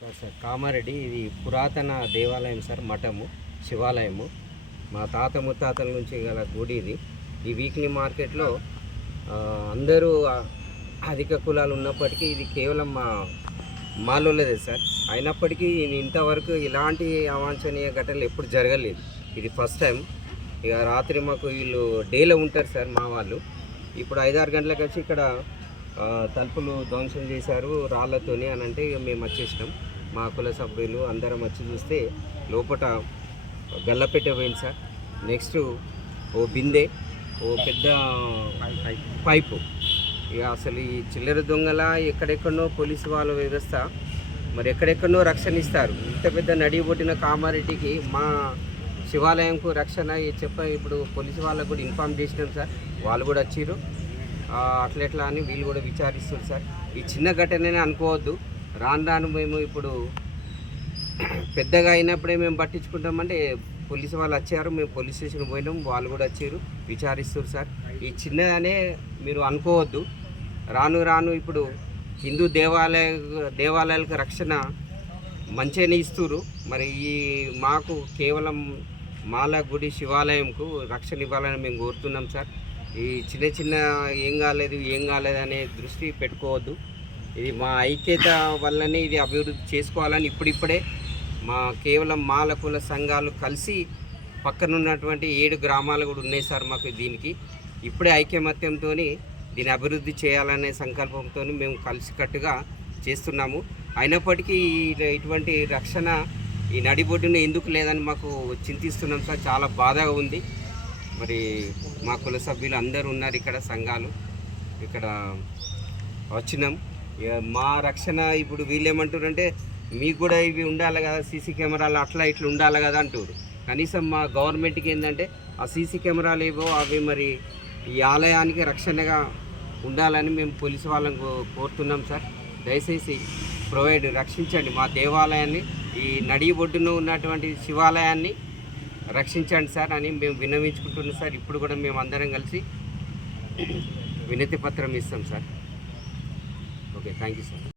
Sir Kamareddy ఇది పురాతన దేవాలయం సార్, మఠము, శివాలయము. మా తాత ముత్తాతల నుంచి గల గుడి ఇది. ఈ వీక్లీ మార్కెట్లో అందరూ అధిక కులాలు ఉన్నప్పటికీ ఇది కేవలం మాలోలేదే సార్. అయినప్పటికీ ఇంతవరకు ఇలాంటి అవాంఛనీయ ఘటనలు ఎప్పుడు జరగలేదు. ఇది ఫస్ట్ టైం. ఇక రాత్రి మాకు వీళ్ళు డేలో ఉంటారు సార్ మా వాళ్ళు. ఇప్పుడు 5-6 గంటలకు వచ్చి ఇక్కడ తలుపులు ధ్వంసం చేశారు రాళ్లతోని అని అంటే ఇక మేము వచ్చేసినాం. మా కుల సభ్యులు అందరం వచ్చి చూస్తే లోపల గల్లపెట్టె పోయింది సార్. నెక్స్ట్ ఓ బిందె, ఓ పెద్ద పైపు. ఇక అసలు ఈ చిల్లర దొంగల ఎక్కడెక్కడనో పోలీసు వాళ్ళ వ్యవస్థ మరి ఎక్కడెక్కడనో రక్షణ ఇస్తారు. ఇంత పెద్ద నడిబొట్టిన కామారెడ్డికి మా శివాలయంకు రక్షణ ఇప్పుడు పోలీసు వాళ్ళకు కూడా ఇన్ఫామ్ చేసినాం సార్. వాళ్ళు కూడా వచ్చారు. అట్లెట్లా అని వీళ్ళు కూడా విచారిస్తారు సార్. ఈ చిన్న ఘటననే అనుకోవద్దు. రాను మేము ఇప్పుడు పెద్దగా అయినప్పుడే మేము పట్టించుకుంటామంటే పోలీసు వాళ్ళు వచ్చారు, మేము పోలీస్ స్టేషన్కి పోయినాం, వాళ్ళు కూడా వచ్చారు, విచారిస్తారు సార్. ఈ చిన్నదనే మీరు అనుకోవద్దు. రాను ఇప్పుడు హిందూ దేవాలయాలకు రక్షణ మంచిగానే ఇస్తున్నారు. మరి ఈ మాకు కేవలం మాల గుడి శివాలయంకు రక్షణ ఇవ్వాలని మేము కోరుతున్నాం సార్. ఈ చిన్న ఏం కాలేదు అనే దృష్టి పెట్టుకోవద్దు. ఇది మా ఐక్యత వల్లనే ఇది అభివృద్ధి చేసుకోవాలని ఇప్పుడిప్పుడే మా కేవలం మాల కుల సంఘాలు కలిసి పక్కనున్నటువంటి 7 గ్రామాలు కూడా ఉన్నాయి సార్. మాకు దీనికి ఇప్పుడే ఐక్యమత్యంతో దీన్ని అభివృద్ధి చేయాలనే సంకల్పంతో మేము కలిసికట్టుగా చేస్తున్నాము. అయినప్పటికీ ఇటువంటి రక్షణ ఈ నడిబొడ్డున ఎందుకు లేదని మాకు చింతిస్తున్నాం సార్. చాలా బాధగా ఉంది. మరి మా కుల సభ్యులు అందరూ ఉన్నారు ఇక్కడ, సంఘాలు ఇక్కడ వచ్చినాం. మా రక్షణ ఇప్పుడు వీళ్ళు ఏమంటారంటే మీకు కూడా ఇవి ఉండాలి కదా, సీసీ కెమెరాలు అట్లా ఇట్లా ఉండాలి కదా అంటారు. కనీసం మా గవర్నమెంట్కి ఏంటంటే ఆ సీసీ కెమెరాలు ఏవో అవి మరి ఈ ఆలయానికి రక్షణగా ఉండాలని మేము పోలీసు వాళ్ళని కోరుతున్నాం సార్. దయచేసి రక్షించండి మా దేవాలయాన్ని, ఈ నడి ఒడ్డున ఉన్నటువంటి శివాలయాన్ని రక్షించండి సార్ అని మేము విన్నవించుకుంటున్నాం సార్. ఇప్పుడు కూడా మేము అందరం కలిసి వినతి పత్రం ఇస్తాం sir. Okay, thank you sir.